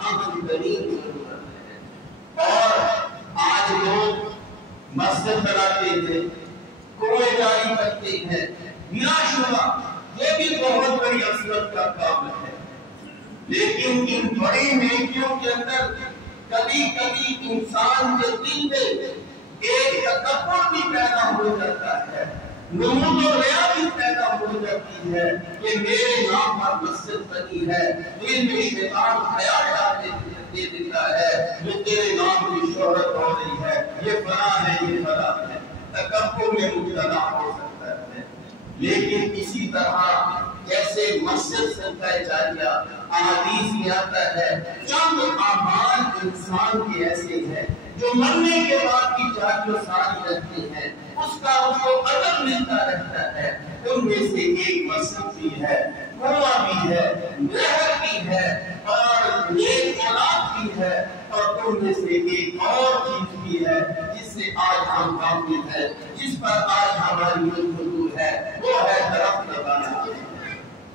اہم ترین ضرورت ہے۔ اور آج لوگ مسجد بناتے ہیں، کنویں جاری کرتے ہیں، بلا شبہ یہ بھی بہت بڑی عظمت کا کام ہے، لیکن ان بڑی نیکیوں کے اندر کبھی کبھی انسان کے دل میں ایک تکبر بھی پیدا ہو جاتا ہے، نمود و ریا بھی پیدا ہو جاتی ہے کہ میرے نام پر مسجد بنی ہے، دل میں شیطان خیال ڈالنے دے دیتا ہے کہ تیرے نام کی شہرت ہو رہی ہے، یہ فلاں ہے، یہ فلاں ہے، تکبر میں مبتلا ہو سکتا ہے۔ لیکن اسی طرح جیسے مسجد صدقہ جاریہ احادیث میں آتا ہے، چند اعمال انسان کے ایسے ہیں جو مرنے کے بعد کی جاری و ساری رہتے ہیں، اس کا اس کو اجر ملتا رہتا ہے۔ ان میں سے ایک مسجد بھی ہے، کنواں بھی ہے، نہر بھی ہے، اور نیک اولاد بھی ہے، اور ان میں سے ایک اور چیز بھی ہے جس سے آج ہم قابل ہیں، جس پر آج ہماری گفتگو ہے، وہ ہے درخت لگانا۔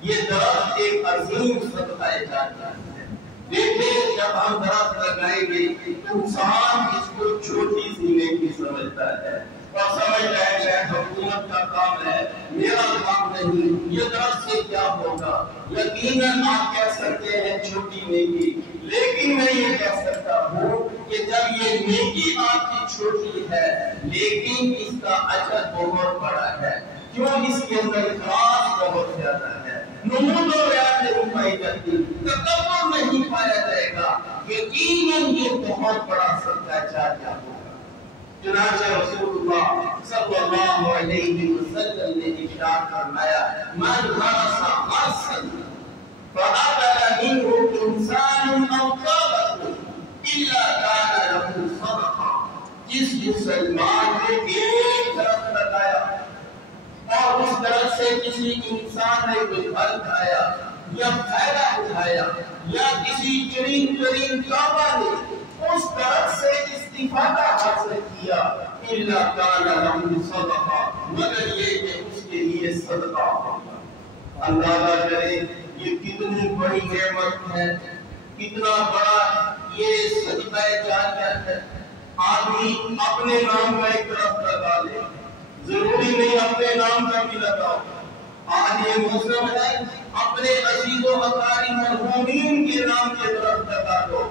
یہ درخت ایک عظیم صدقہ جاریہ ہے۔ دیکھیں جب ہم درخت لگائیں گے انسان اس کو چھوٹی سی نیکی سمجھتا ہے اور سمجھتا ہے شاید حکومت کا کام ہے، میرا کام نہیں، یہ درخت سے کیا ہوگا۔ یقیناً آپ کہہ سکتے ہیں چھوٹی نیکی، لیکن میں یہ کہہ سکتا ہوں کہ جب یہ نیکی آپ کی چھوٹی ہے لیکن اس کا اجر بہت بڑا ہے، کیوں؟ اس کے اندر اخلاص بہت زیادہ ہے، نمود و ریا نہیں پائی جاتی، تکبر نہیں پایا جائے گا، یقیناً یہ بہت بڑا صدقہ جاریہ ہوگا۔ چنانچہ رسول اللہ صلی اللہ علیہ وسلم نے ارشاد فرمایا، من غرس غرسا فأكل منه إنسان أو طابته إلا كان له صدقہ۔ جس مسلمان نے ایک درخت لگایا اور اس درخت سے کسی انسان نے کوئی پھل کھایا یا فائدہ اٹھایا یا کسی چرین تابہ نے اس درخت سے استفادہ حاصل کیا، الا کان له صدقہ، مگر یہ کہ اس کے لیے صدقہ ہوگا۔ اندازہ کریں یہ کتنی بڑی نعمت ہے، کتنا بڑا یہ صدقہ جاریہ ہے۔ آدمی اپنے نام کا ایک درخت لگا لے، ضروری نہیں اپنے نام کا بھی لگاؤ، آج یہ موسم ہے اپنے عزیز و اقارب مرحومین کے نام کے درخت لگا دو،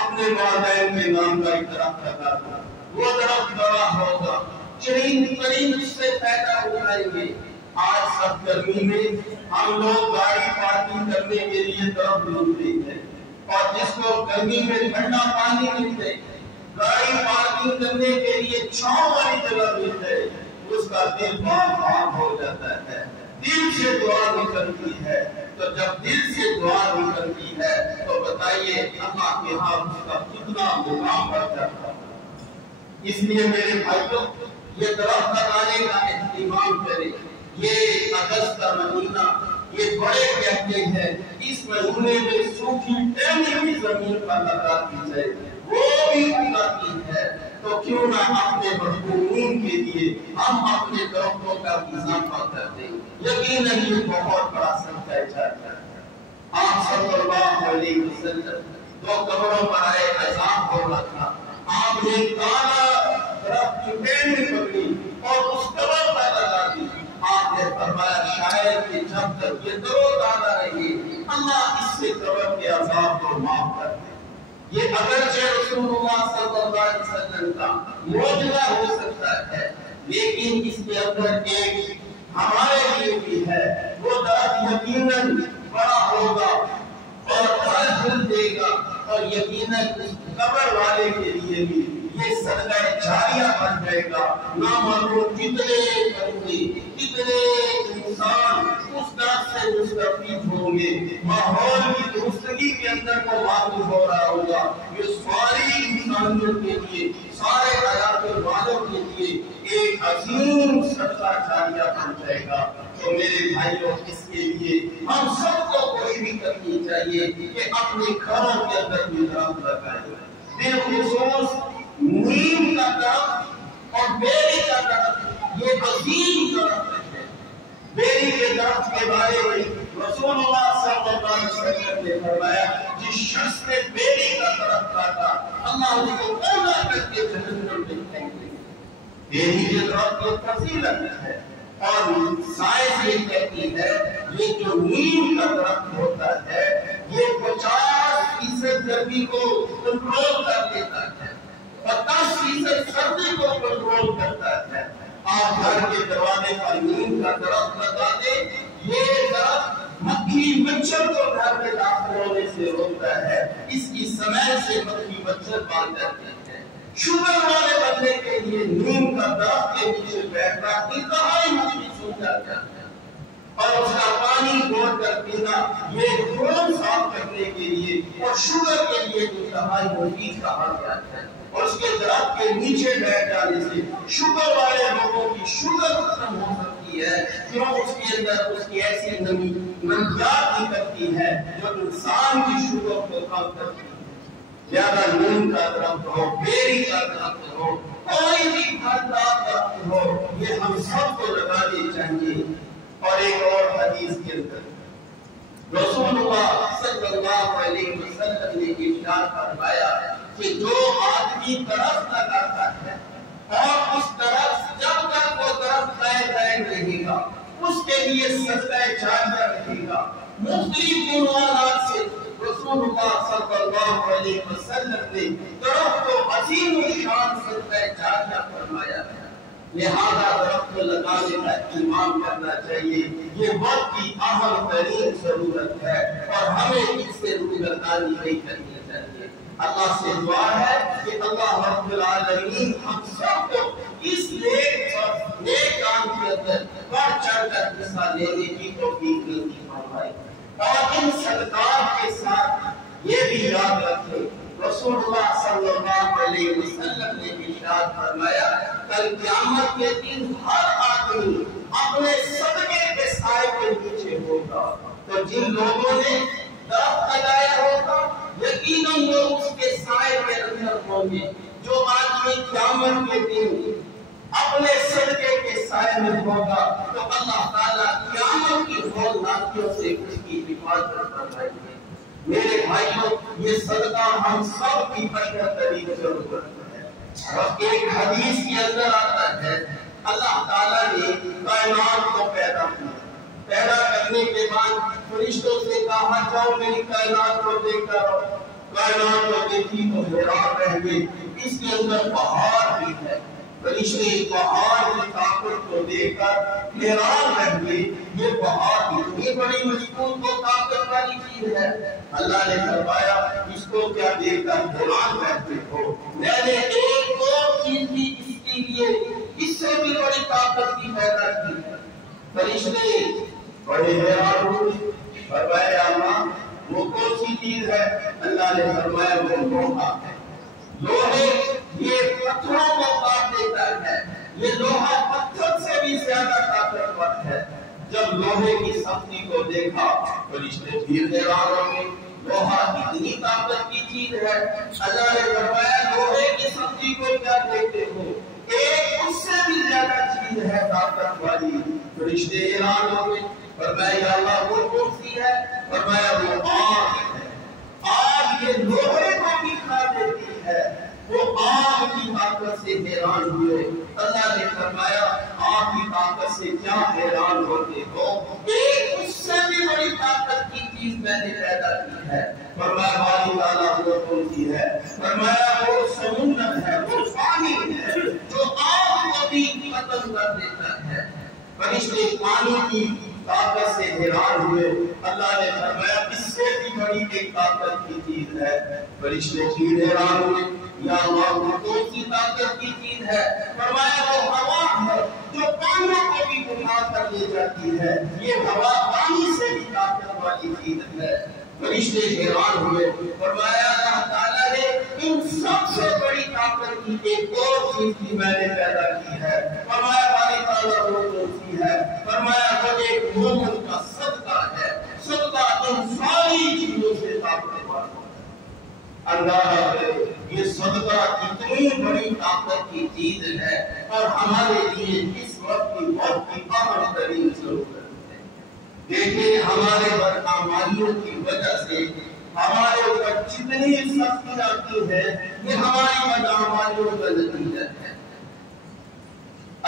اپنے والدین کے نام کا ایک درخت لگا دو، وہ درخت بڑا ہوگا، چرند اس سے فائدہ اٹھائیں گے۔ آج سب گرمی میں ہم لوگ گاڑی پارکنگ کرنے کے لیے درخت ڈھونڈتے ہیں، اور جس کو گرمی میں ٹھنڈا پانی مل جائے، گاڑی پارکنگ کرنے کے لیے چھاؤں والی جگہ مل جائے، اس کا دل باغ ہو جاتا ہے، دل سے دعا نکلتی ہے۔ تو جب دل سے دعا نکلتی ہے تو بتائیے اللہ کے ہاں اس کا کتنا مقام بڑھ جاتا ہے۔ اس لیے میرے بھائیوں یہ درخت لگانے کا اہتمام کریں۔ یہ اگست کا مہینہ یہ بڑے کہتے ہیں، اس مہینے میں سوکھی ٹہنی بھی زمین پر لگا دی جائے، وہ بھی اگاتی ہے، تو کیوں نہ اپنے محرومین کے لیے ہم اپنے درختوں کا اضافہ کر دیں۔ یقیناً یہ بہت بڑا صدقہ جاریہ ہے۔ آپ صلی اللہ علیہ وسلم دو قبروں پر آئے، عذاب ہو رہا تھا، آپ نے کالا درخت کی ٹہنی پکڑی اور اس قبر پر لگا دی۔ آپ نے فرمایا شاید کہ جب تک یہ تروتازہ رہے اللہ اس سے قبر کے عذاب کو معاف کر دے۔ یہ اگرچہ رسول اللہ صلی اللہ علیہ وسلم کا معجزہ ہو سکتا ہے، لیکن اس کے اندر ایک ہمارے لیے بھی ہے، وہ درخت یقیناً بڑا ہوگا اور پھل پھول دے گا، اور یقیناً اس قبر والے کے لیے بھی یہ صدقہ جاریہ بن جائے گا۔ نامعلوم کتنے بندے، کتنے انسان اس درخت سے مستفید ہوں گے، ماحول کی درستگی کے اندر وہ واقع ہو رہا ہوگا۔ یہ ساری انسانیت کے لیے، سارے حیات والوں کے لیے ایک عظیم صدقہ جاریہ بن جائے گا۔ تو میرے بھائیوں اس کے لیے ہم سب کو کوشش کرنی چاہیے کہ اپنے گھروں کے اندر بھی درخت لگائیں، بالخصوص نیم کا درخت اور بیری کا درخت، یہ عظیم درخت ہے۔ بیری کے درخت کے بارے میں رسول اللہ صلی اللہ علیہ وسلم نے فرمایا، جس شخص نے بیری اللہ اس کو اولا کر کے جہنم میں پھینک دے گا۔ یہی درخت کی فضیلت ہے۔ اور سائنس یہ کہتی ہے یہ جو نیم کا درخت ہوتا ہے یہ 50% گرمی کو کنٹرول کر دیتا ہے اور 10% سردی کو کنٹرول کرتا ہے۔ آپ گھر کے دروازے پر نیم کا درخت لگا دیں، یہ درخت مکھی مچھر کو گھر میں داخل ہونے سے روکتا ہے، اس کی سمیل سے مکھی مچھر بھاگ جاتے ہیں۔ شوگر والے بندے کے لیے نیم کا درخت کے نیچے بیٹھنا انتہائی مفید ہو جاتا ہے اور اس کا پانی گھول کر پینا یہ خون صاف کرنے کے لیے اور شوگر کے لیے انتہائی مفید کہا گیا ہے۔ اور اس کے درخت کے نیچے بیٹھ جانے سے شوگر والے لوگوں کی شوگر ختم ہو سکتی ہے، کیوں اس کے اندر اس کی ایسی نمیات نکلتی ہے جو انسان کی شوگر کو کم کرتی ہے۔ زیادہ نیم کا درخت ہو، بیری کا درخت ہو، کوئی بھی پھلدار درخت ہو، یہ ہم سب کو لگانے چاہیے۔ اور ایک اور حدیث کے اندر رسول اللہ صلی اللہ علیہ وسلم نے ارشاد فرمایا کہ جو آدمی درخت لگاتا ہے اور اس درخت جب تک وہ درخت قائم رہے گا اس کے لیے صدقہ جاریہ رہے گا۔ مختلف عنوانات سے رسول اللہ صلی اللہ علیہ وسلم نے درخت کو عظیم الشان صدقہ جاریہ فرمایا ہے۔ لہذا درخت کو لگانے کا اہتمام کرنا چاہیے، یہ وقت کی اہم ترین ضرورت ہے اور ہمیں اس سے روگردانی نہیں کرنی چاہیے۔ اللہ سے دعا ہے کہ اللہ رب العالمین ہم سب کو اس نیک کام کے اندر بڑھ چڑھ کر حصہ لینے کی توفیق نصیب فرمائے۔ اور ان صدقات کے ساتھ یہ بھی یاد رکھیں رسول اللہ صلی اللہ علیہ وسلم نے ارشاد فرمایا کل قیامت کے دن ہر آدمی اپنے صدقے کے سائے کے نیچے ہوگا۔ تو جن لوگوں نے درخت لگایا ہوگا یقیناً وہ اس کے سائے کے اندر ہوں گے۔ جو آدمی قیامت کے دن اپنے صدقے کے سائے میں ہوگا تو اللہ تعالیٰ قیامت کی ہولناکیوں سے اس کی حفاظت فرمائیں گے۔ میرے بھائیوں یہ صدقہ ہم سب کی اشرفی ضرورت ہے۔ اور ایک حدیث کے اندر آتا ہے اللہ تعالیٰ نے کائنات کو پیدا کیا، پیدا کرنے کے بعد فرشتوں سے کہا جاؤ میری کائنات کو دیکھ کر کائنات کو دیکھی تو حیران رہ گئے، اس کے اندر پہاڑ بھی ہے۔ فرشتے پہاڑ کی طاقت کو دیکھ کر حیران رہ گئے، یہ پہاڑ اتنی بڑی مضبوط و طاقت والی چیز ہے۔ اللہ نے فرمایا اس کو کیا دیکھ کر حیران رہتے ہو، میں نے ایک اور چیز بھی اس کے لیے اس سے بھی بڑی طاقت کی پیدا کی ہے۔ فرشتے بڑے حیران ہوئے، فرمایا اللہ وہ کون سی چیز ہے؟ اللہ نے فرمایا وہ لوہا ہے۔ لوہے یہ پتھروں کو کاٹ دیتا ہے، یہ لوہا پتھر سے بھی زیادہ طاقتور ہے۔ جب لوہے کی سختی کو دیکھا فرشتے پھر حیران ہو گئے، لوہا اتنی طاقت کی چیز ہے۔ اللہ نے فرمایا لوہے کی سختی کو کیا دیکھتے ہو، ایک اس سے بھی زیادہ چیز ہے طاقت والی۔ فرشتے حیران ہو گئے، فرمایا یا اللہ وہ کون سی ہے؟ فرمایا وہ آگ ہے۔ آگ یہ لوہے کو بھی کھا دیتی ہے۔ وہ آگ کی طاقت سے حیران ہوئے۔ اللہ نے فرمایا آگ کی طاقت سے کیا حیران ہوتے ہو، ایک اس سے بھی بڑی طاقت کی چیز میں نے پیدا کی ہے۔ فرمایا باری تعالیٰ وہ کون سی ہے؟ فرمایا وہ سمندر ہے، وہ پانی ہے جو آگ کو بھی ختم کر دیتا ہے۔ فرشتے پانی کی طاقت سے حیران ہوئے۔ اللہ نے فرمایا اس سے بھی بڑی ایک طاقت کی چیز ہے۔ فرشتے پھر حیران ہوئے، یا اللہ وہ کون سی طاقت کی چیز ہے؟ فرمایا وہ ہوا ہے جو پانیوں کو بھی اٹھا کر لے جاتی ہے، یہ ہوا پانی سے بھی طاقت والی چیز ہے۔ فرشتے حیران ہوئے، فرمایا اللہ تعالیٰ نے ان سب سے بڑی طاقت کی ایک اور چیز بھی میں نے پیدا کی ہے۔ فرمایا باری تعالیٰ وہ کون سی ہے؟ فرمایا وہ ایک مومن کا صدقہ ہے، صدقہ ان ساری چیزوں سے طاقتور ہے۔ اندازہ کرے یہ صدقہ اتنی بڑی طاقت کی چیز ہے اور ہمارے لیے اس وقت کی بہت ہی اہم ترین ضرورت ہے۔ دیکھیں ہمارے بدعمالیوں کی وجہ سے ہمارے اوپر جتنی سختی آتی ہے یہ ہماری بدعمالیوں کا نتیجہ ہے۔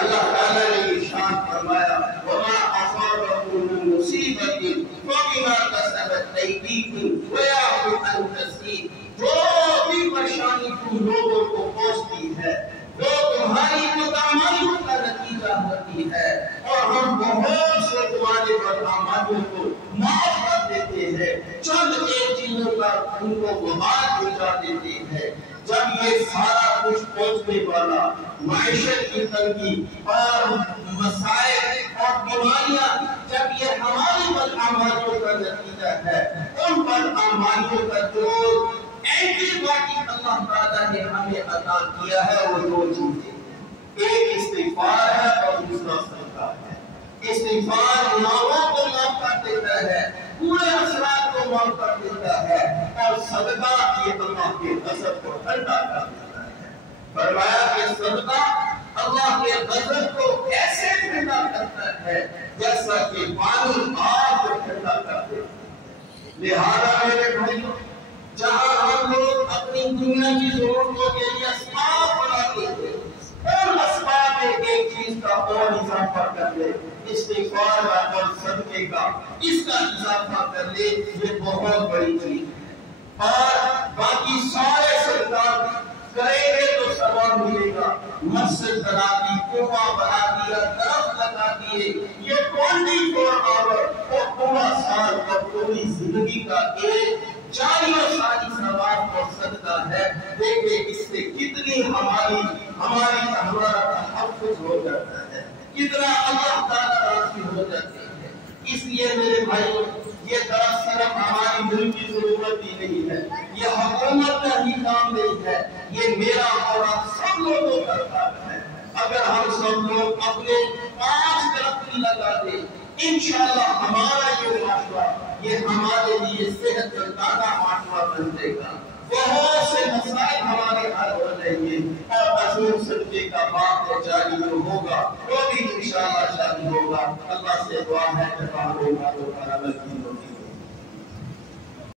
اللہ تعالیٰ نے ارشاد فرمایا وَمَا أَصَابَكُم مِّن مُّصِيبَةٍ فَبِمَا كَسَبَتْ أَيْدِيكُمْ وَيَعْفُو عَن كَثِيرٍ، جو بھی پریشانی تم لوگوں کو پہنچتی ہے وہ تمہاری بدعمالیوں کا نتیجہ ہوتی ہے، اور ہم بہت سے تمہارے بدعمالیوں کو معاف کر دیتے ہیں، چند ایک چیزوں کا ان کو وبال پہنچا دیتے ہیں۔ جب یہ سارا کچھ پہنچنے والا معیشت کی تنگی اور مسائل اور بیماریاں جب یہ ہماری بدعمالیوں کا نتیجہ ہے، ان بدعمالیوں کا جو اینٹی باڈی اللہ تعالیٰ نے ہمیں عطا کیا ہے وہ دو چیزیں ہیں، ایک استغفار ہے اور دوسرا صدقہ ہے۔ استغفار گناہوں کو معاف کر دیتا ہے، پورے اثرات کو معاف کر دیتا ہے، اور صدقہ یہ اللہ کے غضب کو ٹھنڈا کر دیتا ہے۔ فرمایا کہ صدقہ اللہ کے غضب کو ایسے ٹھنڈا کرتا ہے جیسا کہ پانی آگ کو ٹھنڈا کر دیتا ہے۔ لہذا میرے بھائیوں، جہاں ہم لوگ اپنی دنیا کی ضرورتوں کے لیے اسباب بناتے ہیں، اور اسباب میں ایک چیز کا اور اضافہ کر لے، استغفار اور صدقے کا، اس کا اضافہ کر لے، یہ بہت بڑی چیز ہے۔ اور باقی سارے صدقات کریں گے تو ثواب ملے گا، مسجد بنا دی، کنواں بنا دیا، درخت لگا دیے، یہ 24 آور اور پورا سال اور پوری زندگی کا ایک جاری و ساری ثواب اور صدقہ ہے۔ دیکھیں اس سے کتنی ہمارا تحفظ ہو جاتا ہے، کتنا اللہ تعالیٰ راضی ہو جاتے ہیں۔ اس لیے میرے بھائیوں، یہ درخت صرف ہماری ملک کی ضرورت ہی نہیں ہے، یہ حکومت کا ہی کام نہیں ہے، یہ میرا اور آپ سب لوگوں کا کام ہے۔ اگر ہم سب لوگ اپنے 5 درخت لگا دیں، انشاءاللہ ہمارا یہ معاشرہ یہ ہمارے لیے صحت مند معاشرہ بن جائے گا، بہت سے مسائل ہمارے حل ہو جائیں گے، اور عظیم صدقے کا باب جاری جو ہوگا وہ بھی انشاءاللہ جاری ہوگا۔ اللہ سے دعا ہے کہ ہمارے عمل کی